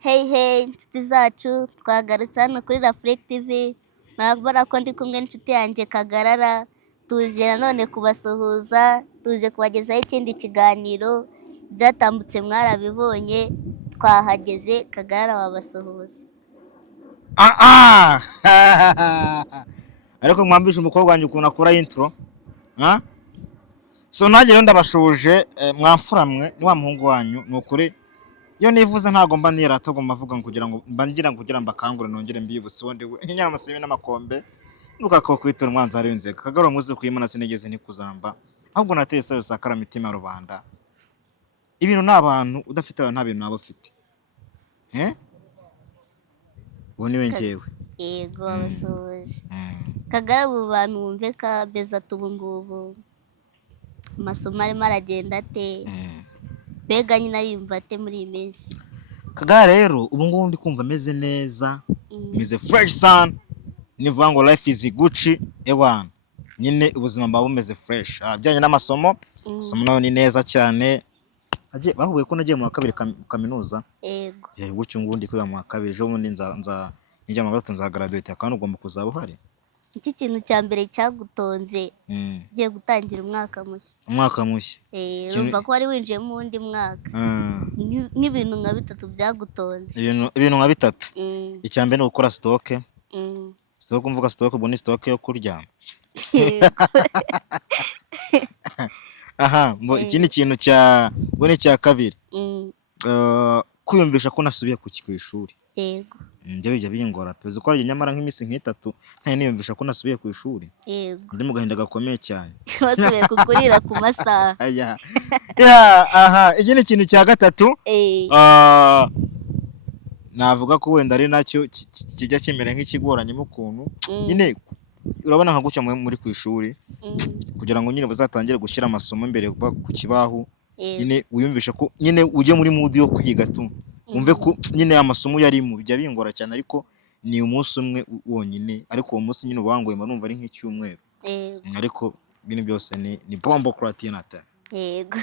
Hey hey inshuti zacu twagarutse hano kuri Reflect TV, murabona ko ndi kumwe n'inshuti yanjye Kagarara, tuje nanone kubasuhuza, tuje kubagezaho ikindi kiganiro, byatambutse mwarabibonye, twahageze Kagarara wabasuhuza. ariko mwambisha umukobwa wanjye ukuntu akora intro. So nanjye rero ndabashuje, mwamfuramwe ni wa muhungu wanyu. Ni ukuri iyo nivuze ntago mba nirata, agomba avuga ngo kugira ngo mbangira kugira mbakangure nongere mbibutse ubundi we nk'inyana amasebe n'amakombe nuka ko kwitura umwanzi ari inzega Kagaro muzi kuyimana sinigeze nikuzamba, ahubwo nateye sayo sakara mitima rubanda. Ibintu n'abantu udafite abantu nta bintu nabo ufite. Ubu niwe njyewe. Yego wabasuhuje. Kagarara ubu bantu wumve ka beza tubu ngubu amasomo arimo aragenda ate, mbega nyine yumva ate muri iyi minsi? Kagara rero ubu ngubu ndi kumva ameze neza, meze fresh sana, nivuga ngo life is Gucci ewana, nyine ubuzima mba bumeze fresh. Bijyanye n'amasomo, somo nayo ni neza cyane. Bahuye ko nagiye mu wa kabiri kaminuza. Yego. Gutyo ngundi kwiga mu wa kabiri, ejo bundi nza njya mu gatatu nza graduate, kandi ugomba kuzaba uhari. Iki kintu cya mbere cyagutonze ugiye gutangira umwaka mushya. Umwaka mushya. Urumva ko wari winjiye mu wundi mwaka. N'ibintu nka bitatu byagutonze. Ibintu nka bitatu. Icya mbere ni gukora stock. Stock mvuga stock ubu ni stock yo kurya. Mbo ikindi kintu bone cya kabiri. Kwiyumvisha ko nasubiye ku ishuri. Yego. Njye bijya bingora, tuzi ko ari nyamara nk'imisi nk'itatu nta niyumvisha ko nasubiye ku ishuri. Yego. Ndi mu gahinda gakomeye cyane. Wasubiye kukurira ku masaha. Ikindi kintu cya gatatu, navuga ko wenda ari nacyo kijya kimera nk'ikigoranye mu kuntu nyine urabona nka gutya muri ku ishuri, kugira ngo nyine bazatangire gushyira amasomo imbere ku kibaho, nyine wiyumvisha ko nyine ujye muri mood yo kwiga tu, umve ko nyine amasomo yarimo bijya bingora cyane, ariko ni umunsi umwe wonyine, ariko uwo munsi nyine ubangoye mba numva ari nk'icyumweru, ariko ibintu byose ni bombo kratinata. Yego.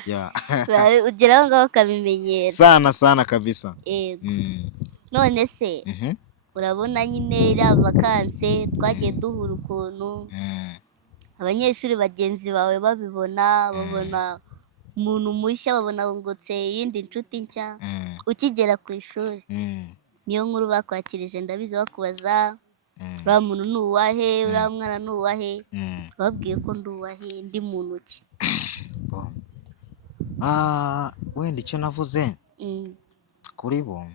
Ugeraho ngaho ukabimenyera sana kabisa. Yego. None se urabona nyine iriya vakanse twagiye duhura ukuntu abanyeshuri bagenzi bawe babibona, babona umuntu mushya, babona wungutse iyindi nshuti nshya ukigera ku ishuri. Niyo nkuru bakwakirije ndabizi bakubaza uriya muntu ni uwahe, uriya mwana ni uwahe, babwiye ko ndi uwahe, ndi muntu ki? Wenda icyo navuze kuri bo,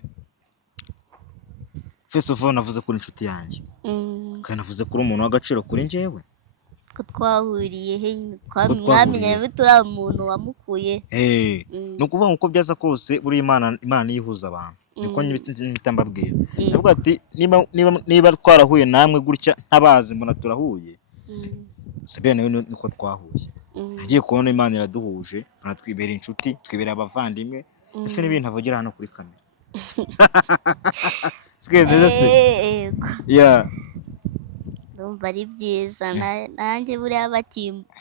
first of all navuze kuri inshuti yanjye, kandi navuze kuri umuntu w'agaciro kuri njyewe. Ko twahuriye he, mwamenye bite uriya muntu wamukuye? Ni ukuvuga uko byaza kose buri Imana niyo ihuza abantu, niko mpita mbabwira. Ndavuga ati niba twarahuye namwe gutya ntabazi mbona turahuye, sabe nawe niko twahuye. Nagiye kubona Imana iraduhuje, natwibera inshuti, twibera abavandimwe, ese n'ibintu avugira hano kuri kamera. Ndumva ari byiza, nanjye buriya bakimba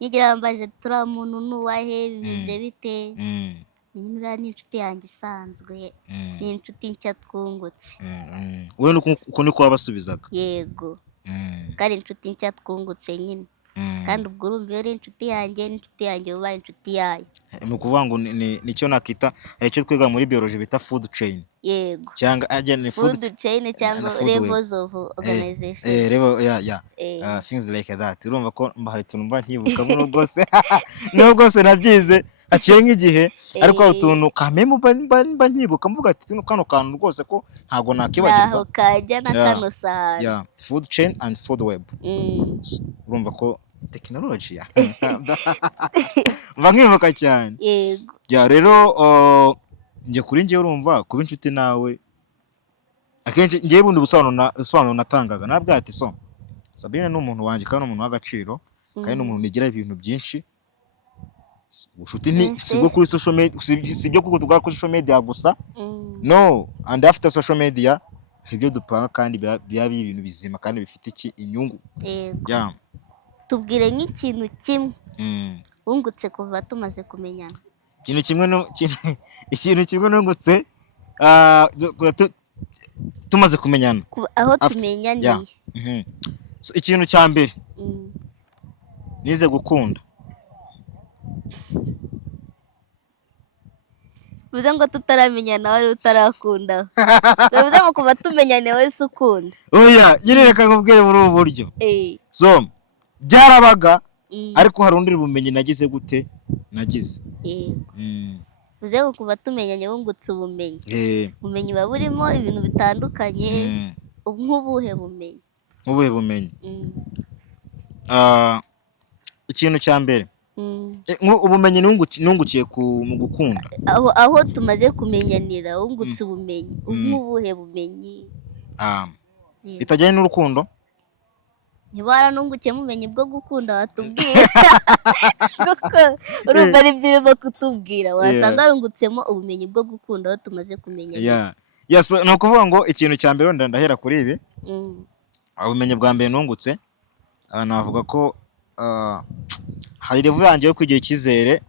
nigera bambaje turiya muntu ni uwahe, bimeze bite, nyine uriya ni inshuti yanjye isanzwe, ni inshuti nshya twungutse. Wowe uko niko wabasubizaga? Yego, kandi inshuti nshya twungutse nyine, kandi ubwo urumva iyo ari inshuti yanjye n'inshuti yanjye ubaye inshuti yayo. Ni ukuvuga ngo nicyo nakita, icyo twiga muri biology bita food chain. Yego. Cyangwa food chain cyangwa levels of organization. Things like that. Urumva ko hari tuntu mba nkibuka n'ubwo bwose nabyize haciye nk'igihe, ariko hari utuntu kamemu mba nkibuka mvuga ati kano kantu rwose ko ntago nakibagirwa. Naho kajya na kano sahani. Food chain and food web. Urumva ko technology mva nkibuka cyane. Yego. Rero njye kuri njye urumva kuba inshuti nawe akenshi ngiye bundi ubusobanuro natangaga nabwo ati so Sabine ni umuntu wanjye kandi umuntu w'agaciro, kandi ni umuntu nigira ibintu byinshi. Inshuti ni sibwo kuri social media, sibyo kuko tugara kuri social media gusa, no, and after social media ibyo dupanga kandi biba ibintu bizima kandi bifite inyungu. Tubwire nk'ikintu kimwe wungutse kuva tumaze kumenyana. Ikintu kimwe nungutse tumaze kumenyana aho tumenyaniye ikintu cya mbere nize gukunda. bivuze ngo tutaramenyana wari utarakunda, bivuze ngo kuva tumenyane wese ukunda. Oya nyine reka nkubwire muri ubu buryo, so byarabaga ariko hari undi bumenyi nagize gute nagize. bivuze ngo kuva tumenyanye wungutse ubumenyi. ubumenyi buba burimo ibintu bitandukanye. nk'ubuhe bumenyi? ikintu cya mbere ubumenyi nungukiye mu gukunda. aho tumaze kumenyanira wungutse ubumenyi. nk'ubuhe bumenyi? bitajyanye n'urukundo. niba waranungukiyemo ubumenyi bwo gukunda watubwira kuko urumva ari byo urimo kutubwira, wasanga warungutsemo ubumenyi bwo gukunda aho tumaze kumenyana. ni ukuvuga ngo ikintu cya mbere wenda ndahera kuri ibi. ubumenyi bwa mbere nungutse, navuga ko hari revu yanjye yo kugira icyizere.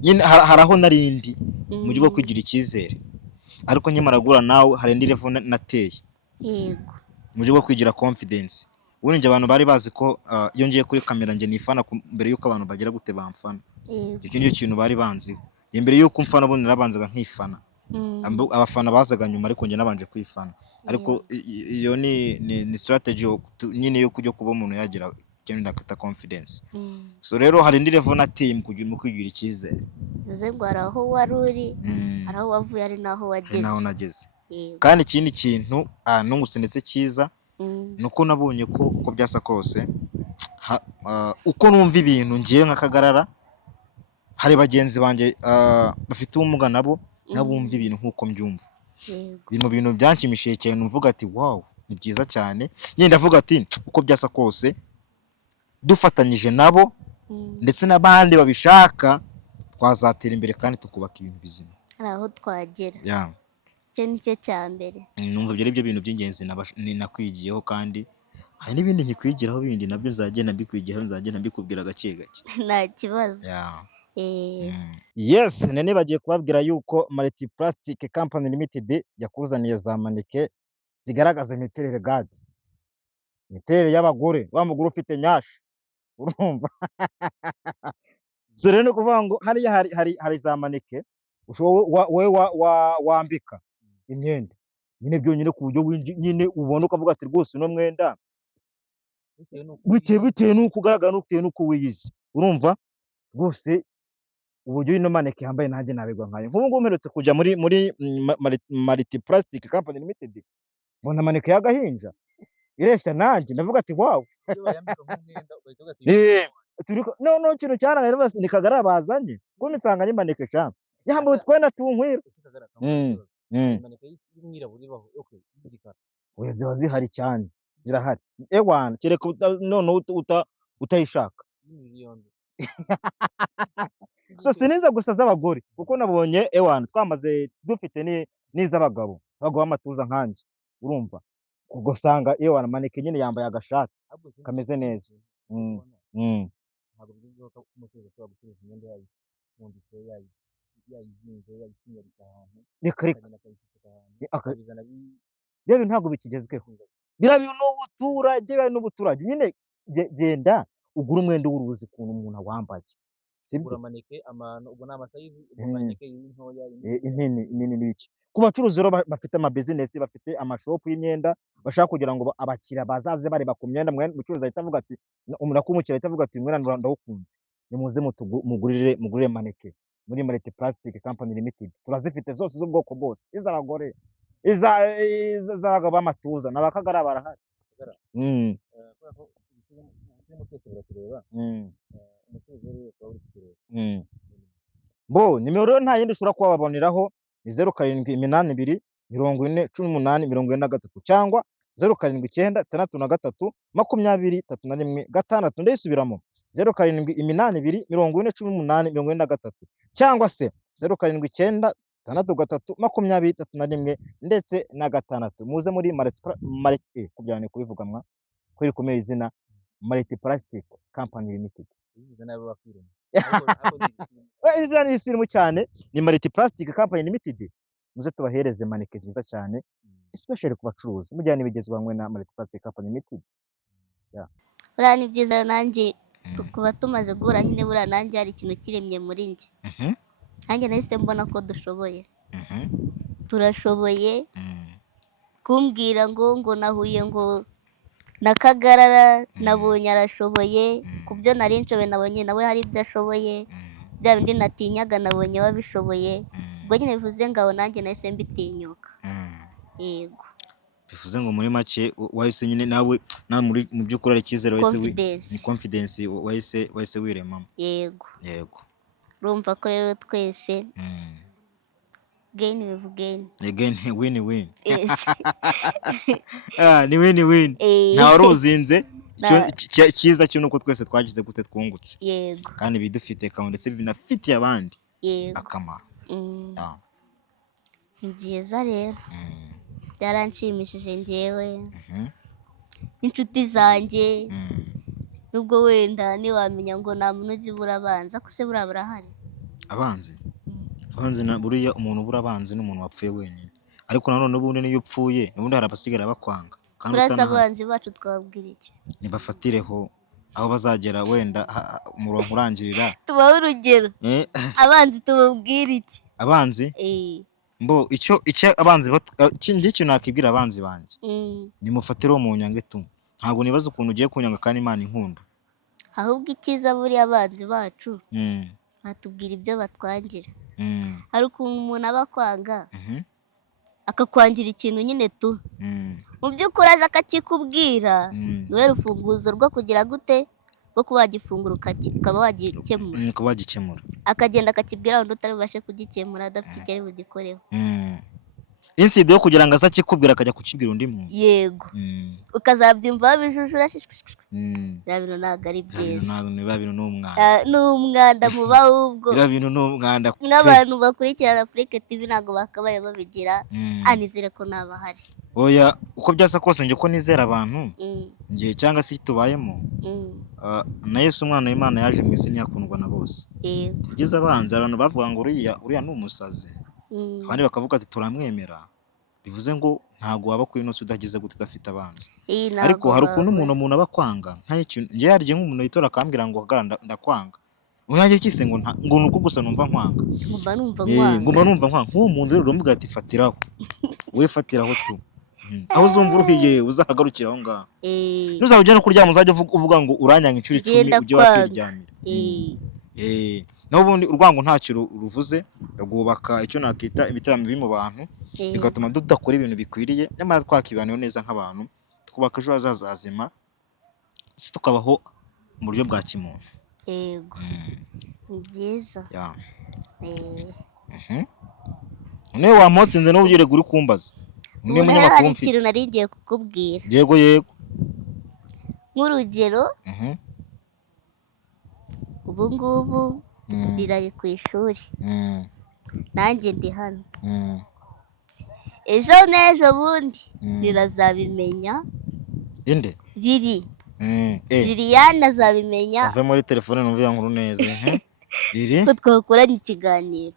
nyine hari aho narindi mu buryo bwo kugira icyizere, ariko nkimara guhura nawe hari indi revu nateye mu buryo bwo kugira confidence. ubundi njye abantu bari bazi ko iyo ngiye kuri kamera njye nifana mbere y'uko abantu bagira gute bamfana. icyo nicyo kintu bari banzi. mbere y'uko mfana ubundi narabanzaga nkifana. abafana bazaga nyuma ariko njye nabanje kwifana. ariko iyo ni strategy nyine yo kujya kuba umuntu yagira ikintu nakita confidence. so rero hari indi level nateye mu kugira icyizere. bivuze ngo hari aho wari uri, hari aho wavuye, hari n'aho wageze. naho nageze. kandi ikindi kintu nungutse ndetse cyiza nuko nabonye ko uko byasa kose uko numva ibintu ngiye nk'akagarara, hari bagenzi banjye bafite ubumuga nabo bumva ibintu nk'uko mbyumva. biri mu bintu byanshimishije cyane, numvuga ati wow ni byiza cyane. nyine ndavuga ati uko byasa kose dufatanyije nabo ndetse n'abandi babishaka twazatera imbere kandi tukubaka ibintu bizima. hari aho twagera. icyo ni cyo cya mbere. numva ibyo ari byo bintu by'ingenzi nakwigiyeho, kandi hari n'ibindi nkikwigiraho bindi nabyo nzagenda mbikwigiyeho, nzagenda mbikubwira gake gake. nta kibazo. yes, nene bagiye kubabwira yuko Multi Plastic Company Limited yakuzaniye za maneke zigaragaza imiterere gadi, imiterere y'abagore, wa mugore ufite nyashi, urumva. rero ni ukuvuga ngo hariya hari za maneke wowe wambika imyenda nyine byonyine ku buryo nyine ubona ukavuga ati rwose uno mwenda bitewe n'uko ugaragara n'utewe n'uko wiyizi, urumva rwose uburyo ino maneke yambaye nanjye nabigwa nkayo. nk'ubu ngubu mperutse kujya muri Multi Plastic Company Limited, mbona maneke y'agahinja ireshya nanjye, ndavuga ati wow. no ikintu cyaranga rero ni kagara bazanye kuko nisanga ari maneke sha yambaye utwenda tunkwira. oya ziba zihari cyane, zirahari ewana, kereka none utayishaka. so siniza gusa z'abagore kuko nabonye ewana twamaze dufite n'iz'abagabo b'amatuza nkanjye, urumva. ugasanga ewana maneke nyine yambaye agashati kameze neza. rero ntabwo bikigezweho, birabi n'ubuturage nyine. genda ugura umwenda w'uruzi ukuntu umuntu awambaye, sibyo? maneke amano ubwo nama size maneke y'intoya inini n'iki. ku bacuruzi rero bafite ama business, bafite amashopu y'imyenda, bashaka kugira ngo abakira bazaze bareba ku myenda, umucuruzi ahita avuga ati umukiriya ahita avuga ati mwenda ndawukunze, nimuze mugurire maneke muri Multi Plastic Company Limited. turazifite zose z'ubwoko bwose, iz'abagore, iz'abagabo b'amatuza n'abakagara barahari. bo nimero rero nta yindi ushobora kubaboneraho ni 0782 40 18 43 cyangwa 0796 63 20 31 ndayisubiramo 0782 40 18 43 cyangwa se 0796 63 20 31 ndetse na 6. muze muri Multi kubyane kubivuga mwa kwiri kumeye izina Multi Plastic Company Limited. izina ni isirimu cyane, ni Multi Plastic Company Limited. muze tubahereze maneke nziza cyane especially ku bacuruzi mujyana ibigezweho hamwe na Market Plastic Company Limited. buriya ni byiza rero nanjye kuba tumaze guhura nyine buriya nanjye hari ikintu kiremye muri njye nanjye nahise mbona ko dushoboye turashoboye kumbwira ngo nahuye ngo na Kagarara nabonye arashoboye ku byo nari nshoboye nabonye nawe hari ibyo ashoboye bya bindi natinyaga nabonye babishoboye ubwo nyine bivuze ngo nanjye nahise mbitinyuka yego bivuze ngo muri make wahise nyine nawe muri mu by'ukuri ari icyizere wahise ni confidence wahise wiremamo. Yego urumva ko rero twese gain with gain again win ni win nta waruzinze cyiza cyo nuko twese twagize gute twungutse yego kandi bidufite kandi ndetse binafitiye abandi akamaro. Ni byiza rero byaranshimishije njyewe inshuti zanjye nubwo wenda ntiwamenya ngo nta muntu ujya ubura abanzi ko se buriya barahari abanzi buriya umuntu ubura abanzi n'umuntu wapfuye wenyine ariko nanone ubundi niyo upfuye n'ubundi hari abasigara bakwanga kandi abanzi bacu twabwira iki nibafatireho aho bazagera wenda umurongo urangirira tubaho urugero abanzi tubabwira iki abanzi mbo icyo abanzi icyo nakibwira abanzi banjye nimufatireho mu nyange tu ntabwo nibaza ukuntu ugiye kunyanga kandi Imana inkunda ahubwo icyiza buriya abanzi bacu batubwira ibyo batwangira hari ukuntu umuntu aba akwanga akakwangira ikintu nyine tu mu by'ukuri aje akakikubwira niwe rufunguzo rwo kugira gute rwo kuba wagifungura ukaba wagikemura akagenda akakibwira undi utari bubashe kugikemura adafite icyo ari bugikoreho inside yo kugira ngo azakikubwira akajya kukibwira undi muntu yego ukazabyumva babijujura biriya bintu ntabwo ari byiza biriya bintu ni umwanda muba ahubwo biriya bintu ni umwanda n'abantu bakurikirana Afrique TV ntabwo bakabaye babigira anizere ko ntabahari oya uko byasa kose njye ko nizera abantu njye cyangwa se tubayemo na Yesu umwana w'Imana yaje mu isi ntiyakundwa na bose tugeze abanza abantu bavuga ngo uriya ni umusazi abandi bakavuga ati turamwemera bivuze ngo ntago waba ku inosi udagize gute udafite abanzi ariko hari ukuntu umuntu aba kwanga njye yarye nk'umuntu yitora akambwira ngo ndakwanga unyange kise ngo nuko gusa numva nkwanga ngomba numva nkwanga nk'uwo muntu rero uramubwira ati fatiraho we fatiraho tu aho uzumva uruhiye uzahagarukira aho ngaho ntuzajya no kuryama uzajya uvuga ngo uranyanga inshuro 10 ujye wakwiryamira naho ubundi urwango ntacyo ruvuze rwubaka icyo nakita ibitaramo biri mu bantu bigatuma tudakora ibintu bikwiriye nyamara twakibanaho neza nk'abantu twubaka ejo hazaza hazima tukabaho mu buryo bwa kimuntu. Yego ni byiza none wamotsinze no ugire guri kumbaza none munyamakuru mfite ikintu nari ngiye kukubwira. Yego nk'urugero ubu ngubu riraye ku ishuri nanjye ndi hano ejo n'ejo bundi rirazabimenya inde Liliane azabimenya ave muri telefone numva nkuru neza riri ko twakoranye ikiganiro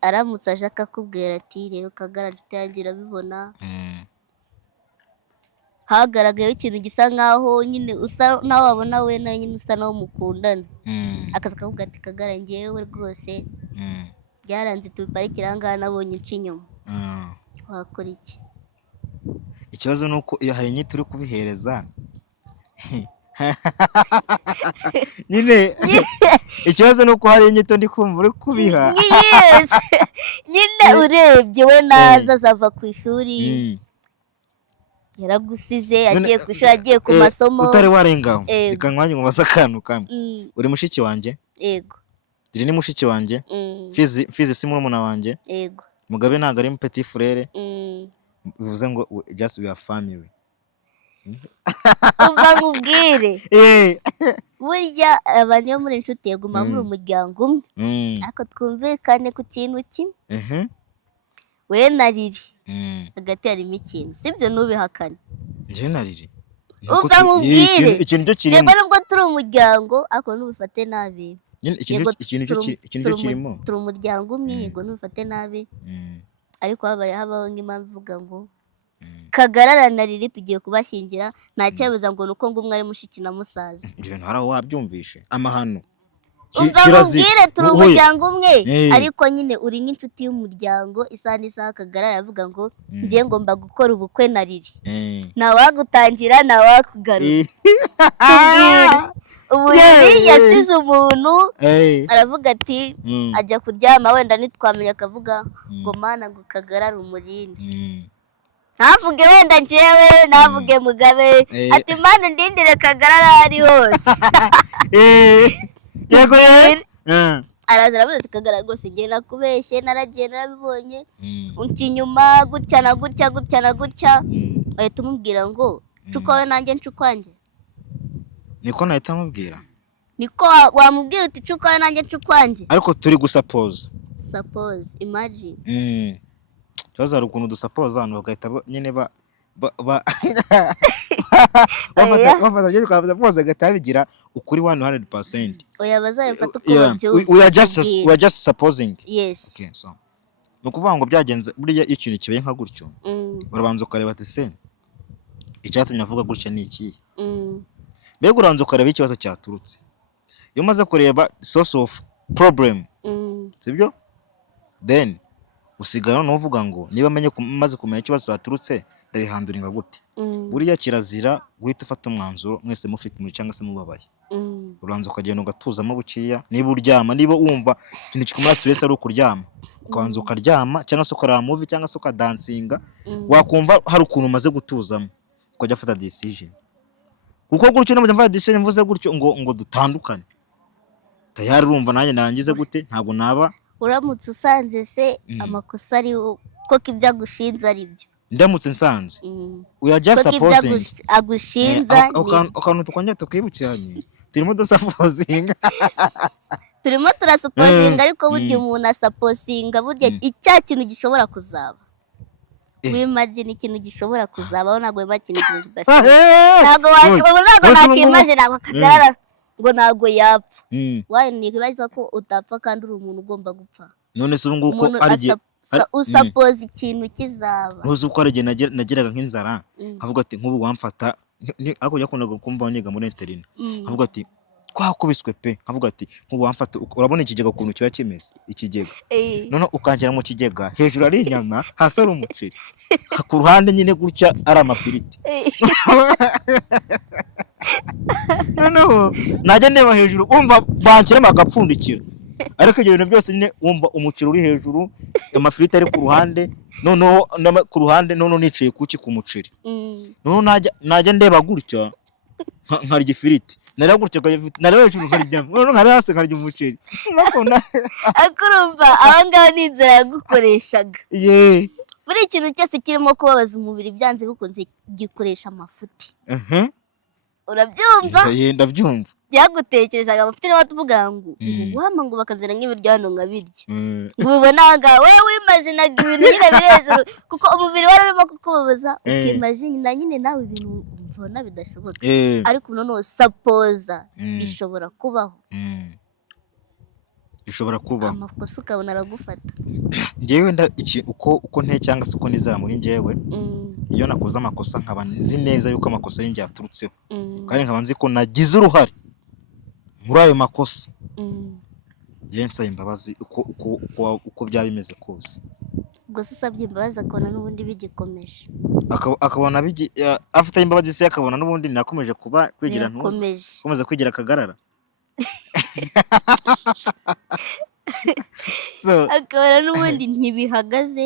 aramutse aje akakubwira ati rero Kagarara tutangira bibona hagaragayeho ikintu gisa nkaho nyine usa naho wabona we nawe nyine usa naho mukundana akaza akavuga ati Kagarara ngewe rwose byaranze tubiparikira aha ngaha nabonye inca inyuma wakora iki? Ikibazo ni uko iyo hari inyito uri kubihereza nyine ikibazo ni uko hari inyito ndi kumva uri kubiha nyine urebye we naza azava ku ishuri yaragusize agiye ku ishuri agiye ku masomo utari warengaho reka nkwanye mu masakantu kamwe uri mushiki wanjye. Yego iri ni mushiki wanjye Fizi si murumuna wanjye. Yego Mugabe ntabwo ari petit frere bivuze ngo just we are family. Umva nkubwire burya abantu yo muri inshuti yaguma muri umuryango umwe ariko twumvikane ku kintu kimwe we na Riri hagati harimo ikintu sibyo ntubihakane. Njye na Riri umva nkubwire ikintu cyo kirimo reba nubwo turi umuryango ariko ntubifate nabi nyine yego ikintu cyo kirimo turi umuryango umwe yego ntufate nabi ariko habaho nk'impamvu ivuga ngo Kagarara na Riri tugiye kubashyingira nta cyabuza ngo nuko ngo umwe ari mushiki na musaza ibyo bintu hari aho wabyumvishe amahano umva mubwire turi umuryango umwe ariko nyine uri nk'inshuti y'umuryango isaha n'isaha Kagarara aravuga ngo ngiye ngomba gukora ubukwe na Riri ntawagutangira ntawakugarura ubu Riri yasize umuntu aravuga ati ajya kuryama wenda ntitwamenya akavuga ngo mana ngo Kagarara umurindi ntavuge wenda njyewe ntavuge Mugabe ati mana undindire Kagarara ari hose yego araza aravuze ati Kagarara rwose ngiye nakubeshye naragiye narabibonye unca inyuma gutya na gutya gutya na gutya bahita umubwira ngo ncukawe nanjye ncukwanjye niko nahita amubwira niko wamubwira uti ncukawe nanjye ncukwanjye ariko turi gusapoza imagine kibazo hari ukuntu dusapoza abantu bagahita nyine bafata agahita bigira ukuri 100%. Oya bazabifata uko babyumva. We are just supposing. Yes. Okay, so ni ukuvuga ngo byagenze buriya iyo ikintu kibaye nka gutyo urabanza ukareba ati se icyatumye avuga gutya ni iki mbega urabanza ukareba ikibazo cyaturutse iyo umaze kureba source of problem sibyo then usigara no uvuga ngo niba maze kumenya ikibazo cyaturutse ndabihanduringa gute buriya kirazira guhita ufata umwanzuro mwese mufite muri cyangwa se mubabaye uranza ukagenda ugatuzamo buciya niba uryama niba wumva ikintu kikumara stress ari ukuryama ukabanza ukaryama cyangwa se ukaraba movie cyangwa se ukadansinga wakumva hari ukuntu umaze gutuzamo ukajya afata decision kuko gutyo no mujya decision mvuze gutyo ngo dutandukane tayari urumva nanjye narangize gute ntabwo naba uramutse usanze se amakosa ari ko kibya gushinza ari byo ndamutse nsanze we are just supposing agushinza akantu tukongera tukibukiranye turimo dusapozinga turimo turasupozinga ariko burya umuntu asapozinga burya icya kintu gishobora kuzaba wimagine ikintu gishobora kuzabaho ntabwo wimagine ikintu kidashobora ntabwo nakimagine ntabwo Kagarara ngo ntabwo yapfa wayo nikibaza ko utapfa kandi uri umuntu ugomba gupfa none se ubu nguko ari usapoza ikintu kizaba ntuzi uko ari igihe nagiraga nk'inzara avuga ati nk'ubu wamfata ako yakundaga kumva niga muri interina avuga ati twakubiswe pe avuga ati nk'ubu wamfata urabona ikigega ukuntu kiba kimeze ikigega none ukangira mu kigega hejuru ari inyama hasi ari umuceri ku ruhande nyine gutya ari amafiriti noneho najya ndeba hejuru umva banshyiramo agapfundikiro ariko ibyo bintu byose nyine wumva umuceri uri hejuru amafiriti ari ku ruhande noneho ku ruhande noneho nicaye kuki ku muceri noneho najya ndeba gutya nkarya ifiriti nareba gutya nareba hejuru nkarya noneho nkareba hasi nkarya umuceri ariko urumva abangaba ni inzara yagukoreshaga buri ikintu cyose kirimo kubabaza umubiri byanze bikunze gikoresha amafuti urabyumva ndabyumva byagutekerezaga amafuti niba tuvuga ngo wama ngo bakazana nk'ibiryo hano nkabirya ngo ubibona aha wowe wimazinaga ibintu nyine biri hejuru kuko umubiri wari urimo kukubabaza ukimazina nyine nawe ibintu mbona bidashoboka ariko noneho sapoza bishobora kubaho bishobora kubaho amakosa ukabona aragufata njyewe uko nte cyangwa se uko nizera muri njyewe iyo nakoze amakosa nkaba nzi neza yuko amakosa y'injye yaturutseho kandi nkaba nzi ko nagize uruhare muri ayo makosa njyewe nsaba imbabazi uko byaba bimeze kose ubwo se usabye imbabazi akabona n'ubundi bigikomeje akabona afite imbabazi se akabona n'ubundi nakomeje kuba kwigira ntuzi komeza kwigira Kagarara akabona n'ubundi ntibihagaze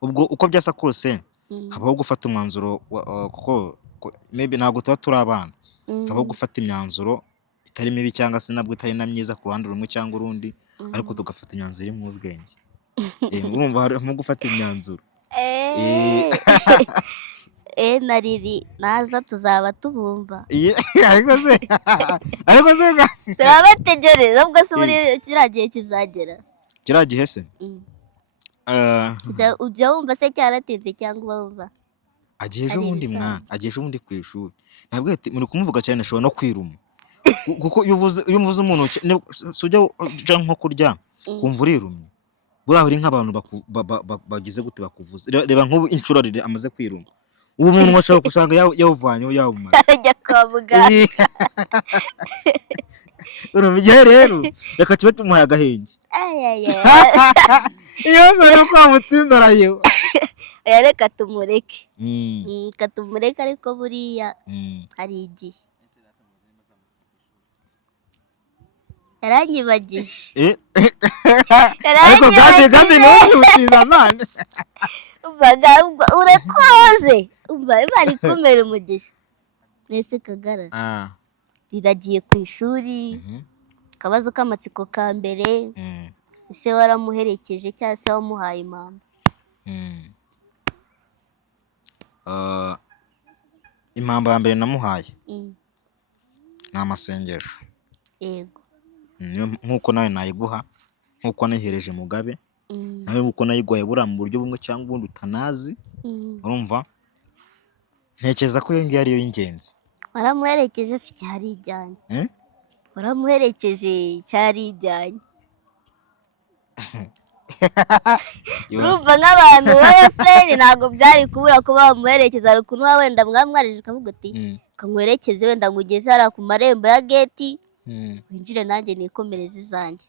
ubwo uko byasa kose habaho gufata umwanzuro kuko maybe ntabwo tuba turi abana habaho gufata imyanzuro itari mibi cyangwa se nabwo itari na myiza ku ruhande rumwe cyangwa urundi ariko tugafata imyanzuro iri mu bwenge urumva harimo gufata imyanzuro na Riri naza tuzaba tubumva ariko se turabategereza ubwo se muri kiriya gihe kizagera kiriya gihe se ujya wumva se cyaratinze cyangwa uba wumva agiye ejo bundi mwana agiye ejo bundi ku ishuri ntabwo muri kumuvuga cyane ashobora no kwiruma kuko iyo uvuze umuntu sujya nko kurya kumva urirumye buriya bari nk'abantu bagize gute bakuvuze reba nk'ubu inshuro amaze kwiruma ubu muntu washaka gusanga yawuvanyeho yawumaze ajya kwa muganga urumva rero reka tube tumuhaye agahenge iyo zari kwa mutsinda arayeho reka tumureke ariko buriya hari igihe yaranyibagije ariko kandi niwe usiza none urakoze bari kumera umugisha mwese kagara riragiye ku ishuri akabazo k'amatsiko ka mbere ese waramuherekeje cyangwa se wamuhaye impamba impamba ya mbere namuhaye ni amasengesho yego nk'uko nawe nayiguha nk'uko nayihereje Mugabe nawe nk'uko nayiguhaye buriya mu buryo bumwe cyangwa ubundi utanazi urumva ntekereza ko iyo ngiyo ariyo y'ingenzi waramuherekeje si cyari ijyanye waramuherekeje cyari ijyanye urumva nk'abantu wowe frere ntabwo byari kubura kuba bamuherekeza hari ukuntu wenda mwamwarije ukavuga uti kamuherekeze wenda ngo ugeze hariya ku marembo ya geti winjire nanjye nikomereze izanjye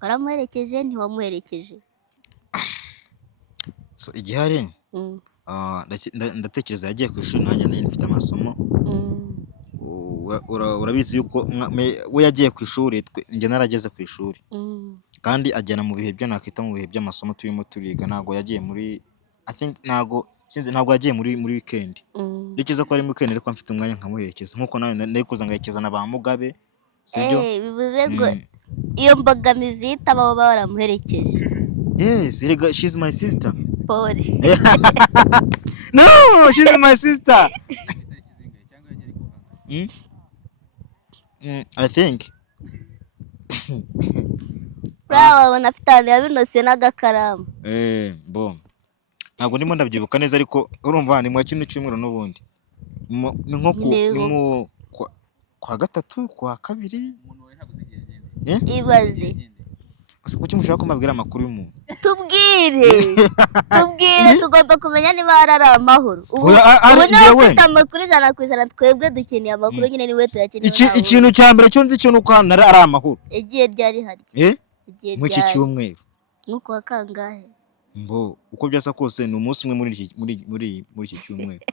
waramuherekeje ntiwamuherekeje igihari ndatekereza yagiye ku ishuri nanjye nari mfite amasomo urabizi yuko we yagiye ku ishuri njye narageze ku ishuri kandi agena mu bihe byo nakwita mu bihe by'amasomo turimo turiga ntabwo yagiye muri ntabwo yagiye muri weekend ndikiza ko ari muri weekend ariko mfite umwanya nkamuherekeza nk'uko nawe nari kuza ngaherekeza na ba Mugabe sibyo bivuze ngo iyo mbogamizi itabaho baramuherekeje yes she's my sister Paul no she's my sister I think wabona afite ahantu yabinose n'agakaramu ntabwo ndimo ndabyibuka neza ariko urumva ni mu kino cyumweru n'ubundi ni nko kwa gatatu kwa kabiri ibaze kuki mushaka ko mbabwira amakuru y'umuntu tubwire tugomba kumenya niba hari amahoro ubu niba ufite amakuru 100% twebwe dukeneye amakuru nyine niwe tuyakeneye ikintu cya mbere cyo nzi cyo nuko hano ari amahoro igihe ryari hari mu iki cyumweru nuko wakangahe uko byasa kose ni umunsi umwe muri iki cyumweru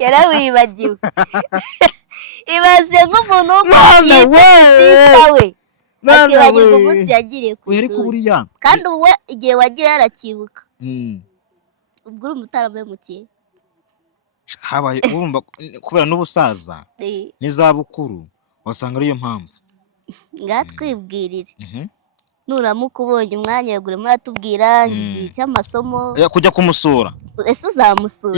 yarawibagiwe ibaze nk'umuntu w'umwana akibagirwa umunsi yagiriye ku ishuri kandi uwe igihe wagiye yarakibuka ubwo uri umutaramuhemukiye habaye urumva kubera n'ubusaza n'izabukuru wasanga ariyo mpamvu ngatwibwirire nuramuka ubonye umwanya yagure muratubwira igihe cy'amasomo kujya kumusura ese uzamusura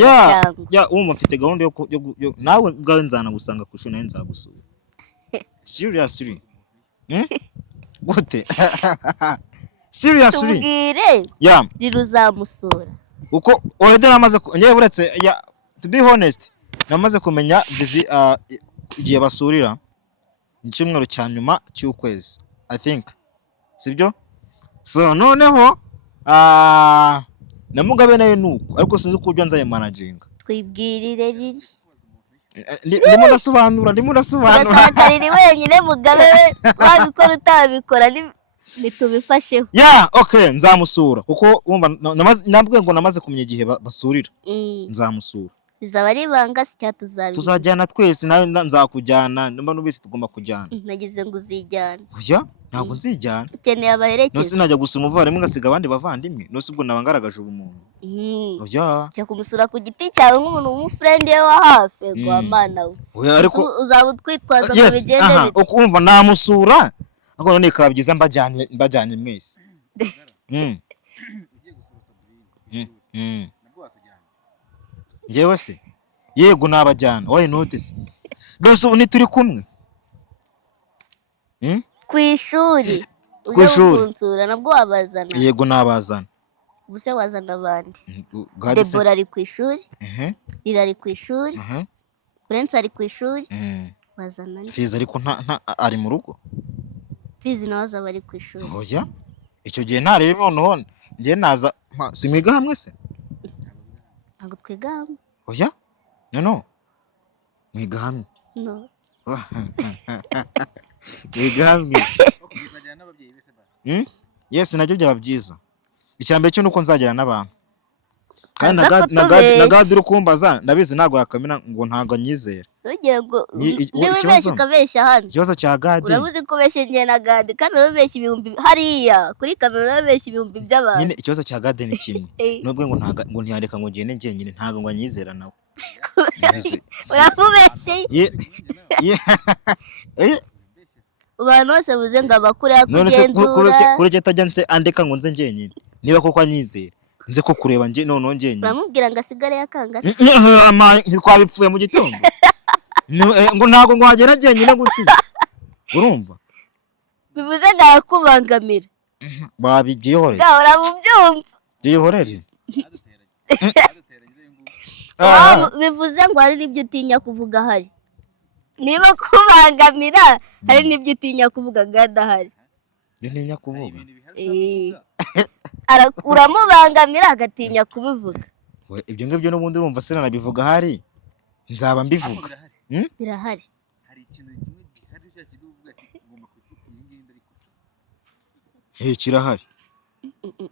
cyangwa wumva mfite gahunda yo nawe ubwawe nzanagusanga ku ishuri nawe nzagusura seriously gute seriously tubwire rero uzamusura uko already namaze ngiye buretse to be honest namaze kumenya igihe basurira icyumweru cya nyuma cy'ukwezi I think sibyo so noneho na Mugabe nawe nuko ariko sinzi uko nzaye managing twibwirire riri ndimo ndasobanura urasanga riri wenyine Mugabe wabikora utabikora nitubifasheho okay nzamusura kuko nabwiye ngo namaze kumenya igihe basurira nzamusura bizaba ari ibanga si tuzajyana twese nawe nzakujyana nimba n'ubise tugomba kujyana nagize ngo uzijyana ntabwo nzijyana ukeneye abaherekeza nose najya gusura umuvandimwe ngasiga abandi bavandimwe nose ubwo naba ngaragaje ubumuntu jya kumusura ku giti cyawe nk'umuntu w'umufrendi we wa hafi gwa mana we uzaba utwitwaza mu bigendere ukumva namusura ariko none bikaba byiza mbajyanye mwese njyewe se yego nabajyana why notice nose ubu ntituri kumwe ku ishuri kunsura nabwo wabazana yego nabazana ubuse wazana abandi Debora ari ku ishuri Rira ari ku ishuri Prince ari ku ishuri bazana Fizi ariko nta ari mu rugo. Fizi nawe azaba ari ku ishuri. Oya icyo gihe ntarebe noneho njye naza simwiga hamwe se. Ntabwo twiga hamwe. Oya no mwiga hamwe. No. Mwiga hamwe. Yes nabyo byaba byiza. Icyambere cyo nuko nzagera n'abantu. Kandi na gadi urukumbaza ndabizi ntago yakamena ngo ntago anyizera. Ugiye ngo niwe ubeshya ukabeshya hano. Ikibazo cya gadi. Urabuze ko ubeshye njye na gadi kandi urabeshya ibihumbi hariya kuri kamera urabeshya ibihumbi by'abantu. Nyine ikibazo cya gadi ni kimwe. Nubwo ngo ngo ntiyandika ngo ngende njyenyine ntago ngo anyizera nawe. Uramubeshye. Abantu bose buze ngo abakure yakugenzura. Kuri cyo tajya nse andeka ngo nze njyenyine. Niba koko anyizera nze ko kureba nje noneho njyenyine. Uramubwira ngo asigare yakanga se. Ntitwabipfuye mu gitondo. Ngo ntago ngo hagera njyenyine gutsiza. Urumva? Bivuze ngo arakubangamira. Babigihorere. Gahora mu byumva. Gihorere. Bivuze ngo hari n'ibyo utinya kuvuga hari. Niba kubangamira hari n'ibyo utinya kuvuga gadahari. Ntinya kuvuga. Uramubangamira agatinya kubivuga. Ibyo ngibyo n'ubundi urumva se nabivuga hari nzaba mbivuga. Birahari. Hari ikintu kimwe gihari cyakiduvuga ati ngomba kutikingenda ariko. Kirahari.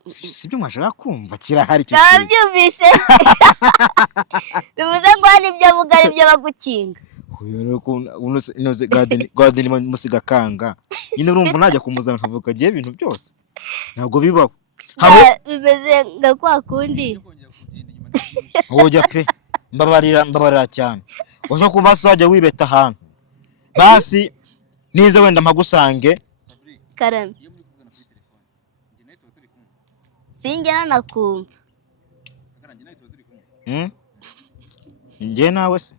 Sibyo mwashaka kumva kirahari cyo. Nabyumvise. Bivuze ngo hari ibyo avuga ari byo bagukinga. Unoze garden musiga kanga. Nyine urumva najya kumuzana akavuga giye ibintu byose. Ntabwo bibaho. Bimeze nga kwa kundi. Oya pe mbabarira cyane. Uzo kubasa wajya wibeta ahantu. Basi nize wenda mpagusange. Karame. Singena nakumva. Nje nawe se.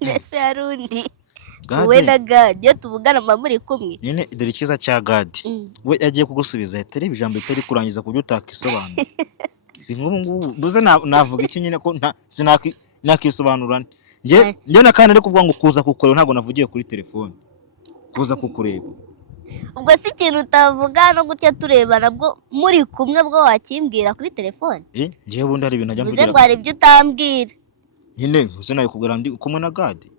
Mbese harundi. Wowe na gadi iyo tuvugana muri kumwe. Nyine dore ikiza cya gadi. We yagiye kugusubiza yatari ibijambo bitari kurangiza kubyo utakisobanura. Si ngubu buze navuga iki nyine ko nakisobanura. Nje na kandi ari kuvuga ngo kuza kukureba ntago navugiye kuri telefone. Kuza kukureba. Ubwo si ikintu utavuga no gutya tureba nabwo muri kumwe bwo wakimbwira kuri telefone. Nje bundi hari ibintu najya mvugira. Uze ngo hari ibyo utambwira. Nyine uze nayo kugura ndi kumwe na gadi.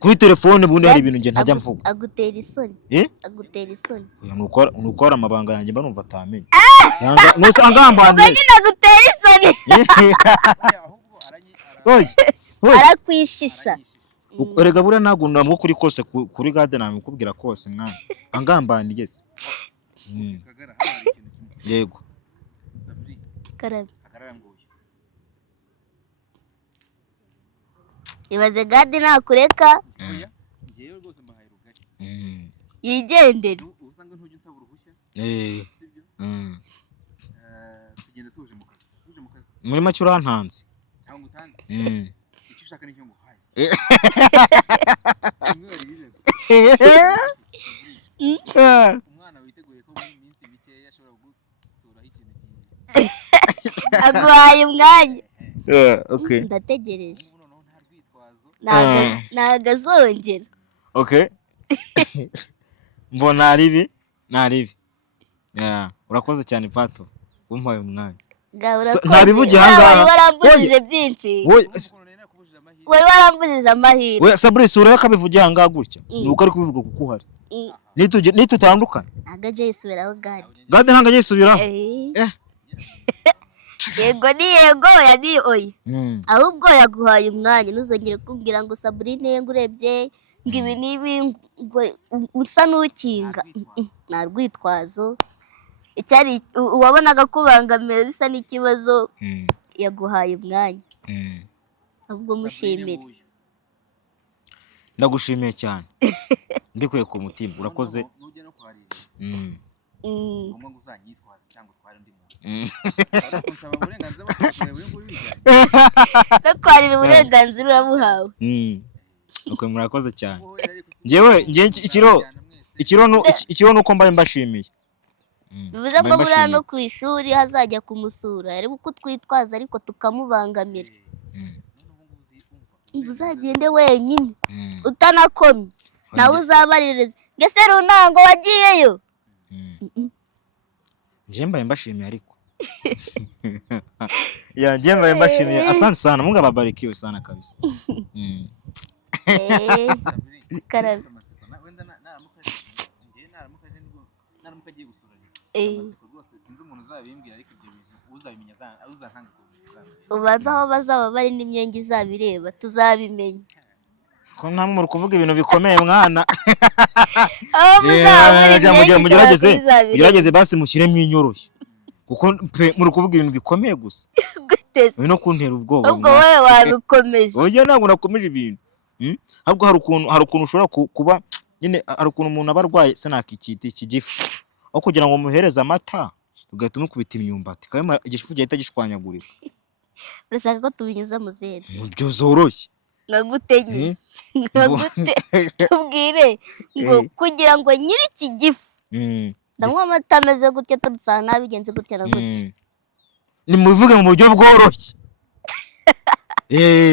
Kuri telefone bundi hari ibintu nje ntajya mvuga. Agutera isoni. Agutera isoni. Nukora amabanga yanjye mba numva atamenye. Nusa angambaniye. Nyine agutera isoni. Arakwishisha. Erega bure nagunda mwo kuri kose kuri gade namukubwira kose mwana. Angambaniye se. Yego. Karame. Ibaze gade nakureka. Ngiye rwose mbahaye rugari. Yigendere. Usanga ntujye unsaba uruhushya. Sibyo? Tugenda tuje mu kazi. Muri make urantanze. Cyangwa utanze. Icyo ushaka nicyo nguhaye. Umwana witeguye ko mu minsi mikeya ashobora guturaho ikintu kinini. Aguhaye umwanya. Okay. Ndategereje. Nta rwitwazo. Nagazongera. Okay. Mbona aribi. Urakoze cyane Pato. Umpaye umwanya. Ntabivuge hangaha. Warambujije byinshi. Wari warambujije amahirwe. We Sabrice ureba kabivugiye hangaha gutya. Nuko ari kubivuga kuko uhari. Nitutandukana. Agaje yisubiraho gade. Gade ntangaje yisubiraho. Yego ni yego ya ni oya. Ahubwo yaguhaye umwanya ntuzongere kumbwira ngo Sabrine ngurebye ngo ibi nibi usa n'ukinga. Nta rwitwazo. Icyari wabonaga kubangamira bisa n'ikibazo yaguhaye umwanya. Ahubwo mushimire. Ndagushimiye cyane. Mbikuye ku mutima urakoze. Nujya no kwarira. Ngomba uzanyitwaza cyangwa tware ndi muntu. Nsaba uburenganzira bwo kureba uyu nguyu bijyanye. No kwarira uburenganzira urabuhawe. Okay murakoze cyane. Nje ikiro nuko mbaye mbashimiye. Bivuze ngo muri hano ku ishuri hazajya kumusura ariko uko twitwaza ariko tukamubangamira. uzagende wenyine utanakomye nawe uzabaririza ngese runango wagiyeyo. Njye mbaye mbashimiye ariko ya njye mbaye mbashimiye, asante sana, Mungu ababarikiwe sana kabisa. Karabe wenda naramuka agiye gusura rwose sinzi umuntu uzabimbwira, ariko ibyo bintu uzabimenya uzantanga ubanza aho bazaba bari n'imyenge izabireba tuzabimenya ko namwe muri kuvuga ibintu bikomeye mwana. aho muzaba muri mugerageze basi mushyiremo inyoroshyo kuko muri kuvuga ibintu bikomeye gusa guteze no kuntera ubwoba. ubwo wowe wabikomeje. oya ntabwo nakomeje ibintu ahubwo hari ukuntu ushobora kuba nyine, hari ukuntu umuntu aba arwaye sinakikita ikigifu, aho kugira ngo muhereze amata ugahita umukubita imyumbati kandi igifu gihita gishwanyagurika. urashaka ko tubinyuza mu zindi Ibyo zoroshye nagutenye nagute tubwire ngo kugira ngo nyiri iki gifu ndanywa amata ameze gutya tudusanga nabigenze gutya na gutya. nimubivuge mu buryo bworoshye.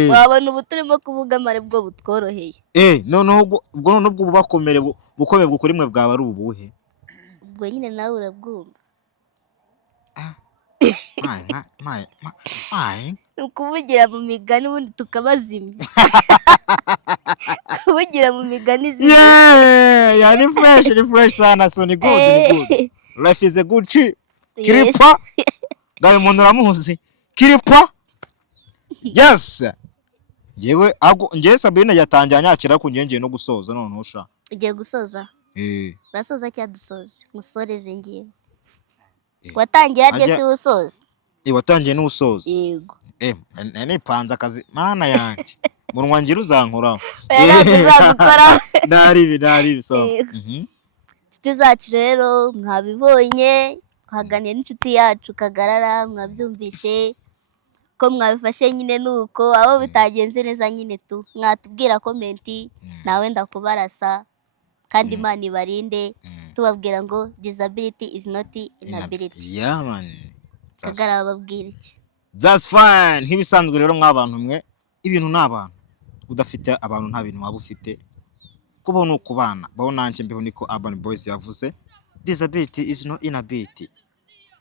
wabona ubu turimo kuvuga amare bwo butworoheye. noneho ubwo bubakomere bukomeye bukuri mwe bwaba ari ubuhe? ubwo nyine nawe urabwumva. ni ukuvugira mu migani ubundi tukabazimya. kuvugira mu migani zimwe. Yeah, ni fresh sana, so ni good. Life is a good trip. Kiripa. Gawe umuntu uramuzi. Kiripa. Yes. Njye Sabrina yatangiye anyakira ko ngiye no gusoza noneho sha. Ugiye gusoza? Urasoza cyangwa dusoze? Musoreze ngiye. Watangiye ageze usoza? Watangiye n'usoza. Yego. Nipanze akazi mana yanjye. Munwa ngira uzankoraho. Naribi so. Inshuti zacu rero mwabibonye, twaganiye n'inshuti yacu Kagarara, mwabyumvishe ko mwabifashe nyine nuko abo bitagenze neza nyine tu mwatubwira komenti, nawe ndakubarasa kandi Imana ibarinde, tubabwira ngo disability is not inability. Yeah man. Kagarara babwira iki? That's fine. Nk'ibisanzwe rero mw'abantu mwe, ibintu n'abantu. Udafite abantu nta bintu waba ufite. Kubaho no kubana, baho nanjye mbeho niko Urban Boys yavuze. Disability is not inability.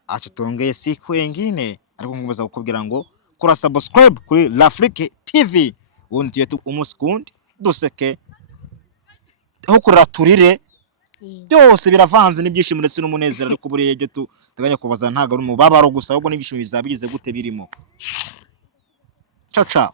Acha tongeye siku wengine, ariko nkomeza kukubwira ngo kora subscribe kuri L'Afrique TV. Ubundi tuye umunsi kundi duseke. Aho kuraturire byose biravanze n'ibyishimo ndetse n'umunezero, ariko buriye ibyo tuteganya kubaza ntago ari umubabaro gusa, ahubwo n'ibyishimo bizabigize gute birimo. Ciao ciao.